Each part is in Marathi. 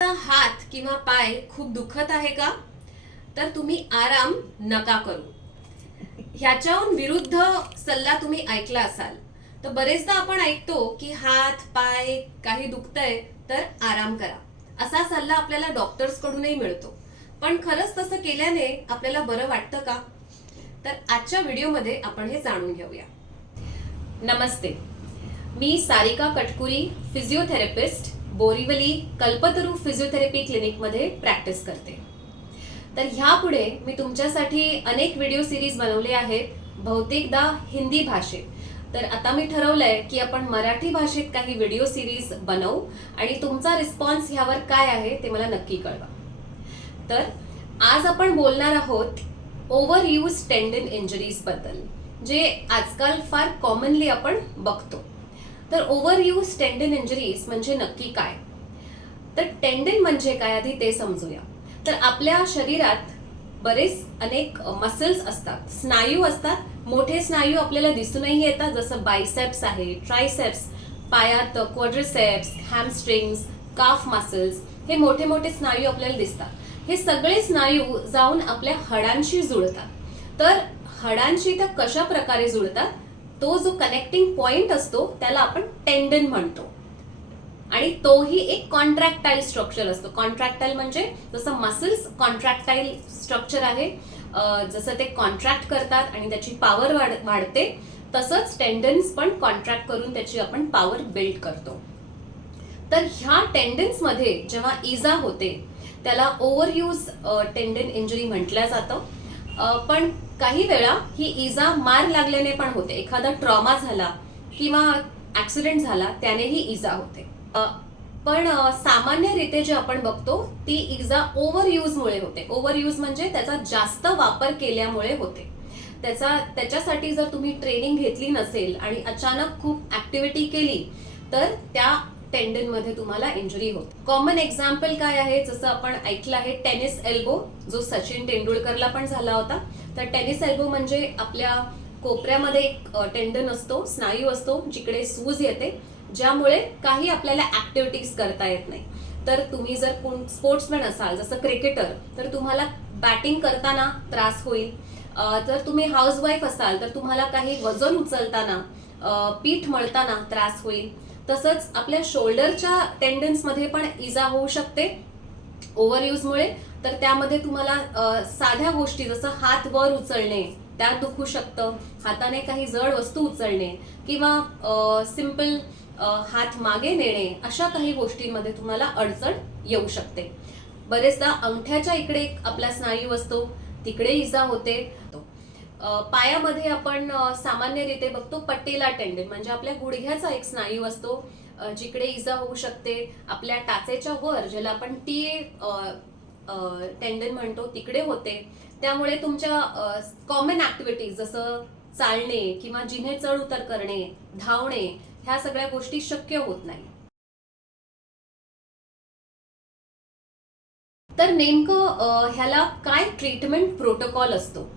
हात किंवा पाय खूप दुखत आहे का? तर तुम्ही आराम नका करू. ह्याच्याहून विरुद्ध सल्ला तुम्ही ऐकला असाल. तर बरेचदा आपण ऐकतो की हात पाय काही दुखतंय तर आराम करा, असा सल्ला आपल्याला डॉक्टर्स कडूनही मिळतो. पण खरंच तसं केल्याने आपल्याला बरं वाटतं का? तर आजच्या व्हिडिओमध्ये आपण हे जाणून घेऊया. नमस्ते, मी सारिका कटकुरी, फिजिओथेरपिस्ट, बोरिवली कल्पतरू फिजिओथेरपी क्लिनिकमध्ये प्रॅक्टिस करते. तर ह्यापुढे मी तुमच्यासाठी अनेक व्हिडिओ सिरीज बनवले आहेत, बहुतेकदा हिंदी भाषेत. तर आता मी ठरवलंय की आपण मराठी भाषेत काही व्हिडिओ सिरीज बनवू आणि तुमचा रिस्पॉन्स ह्यावर काय आहे ते मला नक्की कळवा. तर आज आपण बोलणार आहोत ओव्हर यूज टेंडन इंजरीज बद्दल, जे आजकाल फार कॉमनली आपण बघतो. तर ओव्हर यूज टेंडन इंजरीज म्हणजे नक्की काय? तर टेंडन म्हणजे काय आधी ते समजूया. तर आपल्या शरीरात बरेच अनेक मसल्स असतात, स्नायू असतात. मोठे स्नायू आपल्याला दिसूनही येतात, जसं बायसेप्स आहे, ट्रायसेप्स, पायात क्वाड्रिसेप्स, हॅमस्ट्रिंग्स, काफ मसल्स, हे मोठे मोठे स्नायू आपल्याला दिसतात. हे सगळे स्नायू जाऊन आपल्या हाडांशी जुळतात. तर हाडांशी त्या कशा प्रकारे जुळतात, तो जो कनेक्टिंग पॉइंट असतो त्याला आपण टेंडन म्हणतो. आणि तोही एक कॉन्ट्रॅक्टाईल स्ट्रक्चर असतो. कॉन्ट्रॅक्टाईल म्हणजे जसं मसल्स कॉन्ट्रॅक्टाईल स्ट्रक्चर आहे, जसं ते कॉन्ट्रॅक्ट करतात आणि त्याची पॉवर वाढते, तसंच टेंडन्स पण कॉन्ट्रॅक्ट करून त्याची आपण पॉवर बिल्ड करतो. तर ह्या टेंडन्स मध्ये जेव्हा इजा होते त्याला ओव्हरयूज टेंडन इंजरी म्हटलं जातं. पण काही वेळा ही इजा मार लागल्याने पण होते. एखादा ट्रॉमा झाला किंवा ऍक्सिडेंट झाला त्यानेही इजा होते. पण सामान्यरीते जे आपण बघतो ती इजा ओव्हरयूज मुळे होते. ओव्हरयूज म्हणजे त्याचा जास्त वापर केल्यामुळे होते. त्याच्यासाठी जर तुम्ही ट्रेनिंग घेतली नसेल आणि अचानक खूप ऍक्टिव्हिटी केली तर त्या टेंडन मध्ये तुम्हाला इंजुरी होते. कॉमन एक्झाम्पल काय आहे, जसं आपण ऐकलं आहे टेनिस एल्बो, जो सचिन तेंडुलकरला पण झाला होता. तर टेनिस एल्बो म्हणजे आपल्या कोपऱ्यामध्ये एक टेंडन असतो, स्नायू असतो, जिकडे सूज येते, ज्यामुळे काही आपल्याला ऍक्टिव्हिटीज करता येत नाही. तर तुम्ही जर कोण स्पोर्ट्समॅन असाल, जसं क्रिकेटर, तर तुम्हाला बॅटिंग करताना त्रास होईल. जर तुम्ही हाऊसवाईफ असाल तर तुम्हाला काही वजन उचलताना, पीठ मळताना त्रास होईल. तसंच आपल्या शोल्डरच्या टेंडन्स मध्ये पण इजा होऊ शकते ओव्हरयूजमुळे. तर त्यामध्ये तुम्हाला साध्या गोष्टी जसं हात वर उचलणे त्यात दुखू शकतं, हाताने काही जड वस्तू उचलणे किंवा सिंपल हात मागे नेणे, अशा काही गोष्टींमध्ये तुम्हाला अडचण येऊ शकते. बरेचदा अंगठ्याच्या इकडे आपला स्नायू असतो, तिकडे इजा होते. पायामध्ये आपण सामान्यरीते बघतो पट्टीला टेंडन, म्हणजे आपल्या गुडघ्याचा एक स्नायू असतो, जिकडे इजा होऊ शकते. आपल्या टाचेच्या वर, ज्याला आपण टी टेंडन म्हणतो, तिकडे होते. त्यामुळे तुमच्या कॉमन ऍक्टिव्हिटीज जसं चालणे किंवा जिने चढ उतर करणे, धावणे, ह्या सगळ्या गोष्टी शक्य होत नाही. तर नेमकं ह्याला काय ट्रीटमेंट प्रोटोकॉल असतो?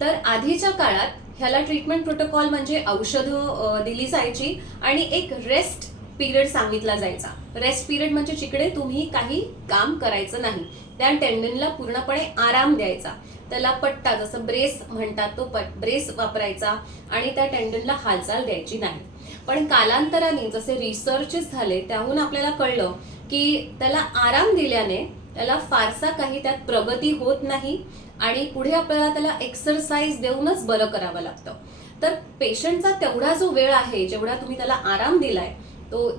तर आधीच्या काळात ह्याला ट्रीटमेंट प्रोटोकॉल म्हणजे औषधं दिली जायची आणि एक रेस्ट पिरियड सांगितला जायचा. रेस्ट पिरियड म्हणजे जिकडे तुम्ही काही काम करायचं नाही, त्या टेंडनला पूर्णपणे आराम द्यायचा. त्याला पट्टा, जसं ब्रेस म्हणतात, तो ब्रेस वापरायचा आणि त्या टेंडनला हालचाल द्यायची नाही. पण कालांतराने जसे रिसर्चेस झाले त्याहून आपल्याला कळलं की त्याला आराम दिल्याने त्याला फारसा काही त्यात प्रगती होत नाही आणि पुढे आपल्याला त्याला एक्सरसाइज देऊनच बरं करावं लागतं. तर पेशंटचा तेवढा जो वेळ आहे, जेवढा तुम्ही त्याला आराम दिलाय, तो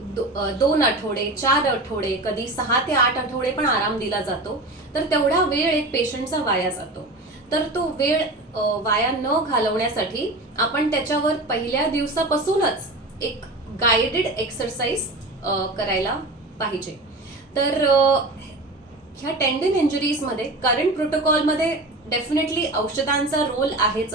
2 आठवडे, 4 आठवडे, कधी 6 ते 8 आठवडे पण आराम दिला जातो. तर तेवढा वेळ एक पेशंटचा वाया जातो. तर तो वेळ वाया न घालवण्यासाठी आपण त्याच्यावर पहिल्या दिवसापासूनच एक गाइडेड एक्सरसाइज करायला पाहिजे. तर ह्या टेंडन इंजुरीज मध्ये करंट प्रोटोकॉल मध्ये डेफिनेटली औषधांचा रोल आहेच.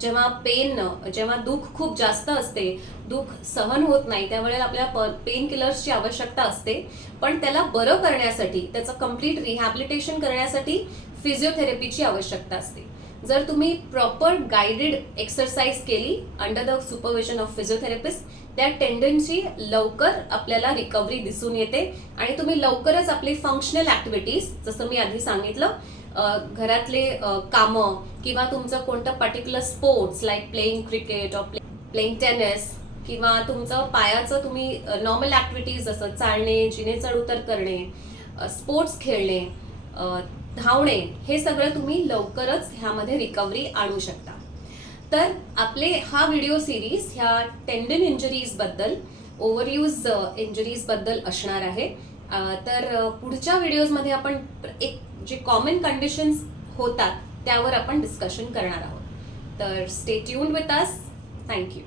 जेव्हा दुःख खूप जास्त असते, दुःख सहन होत नाही, त्यावेळेला आपल्याला पेन किलर्सची आवश्यकता असते. पण त्याला बरं करण्यासाठी, त्याचं कम्प्लीट रिहॅबिलिटेशन करण्यासाठी फिजिओथेरपीची आवश्यकता असते. जर तुम्ही प्रॉपर गाइडेड एक्सरसाइज केली under the supervision of physiotherapist, त्या टेंडनची लवकर आपल्याला रिकव्हरी दिसून येते आणि तुम्ही लवकरच आपली फंक्शनल ऍक्टिव्हिटीज, जसं मी आधी सांगितलं, घरातले कामं किंवा तुमचं कोणतं particular sports like playing cricket or playing tennis, किंवा तुमचं पायाचं तुम्ही नॉर्मल ऍक्टिव्हिटीज जसं चालणे, जिने चढ उतर करणे, स्पोर्ट्स खेळणे, धावणे, हे सगळं तुम्ही लवकरच ह्यामध्ये रिकव्हरी आणू शकता. तर आपले हा व्हिडिओ सिरीज ह्या टेंडन इंजरीज बद्दल, ओव्हरयूज इंजरीज बद्दल असणार आहे. तर पुढच्या व्हिडिओजमध्ये आपण एक जे कॉमन कंडिशन्स होतात त्यावर आपण डिस्कशन करणार आहोत. तर stay tuned with us. Thank you.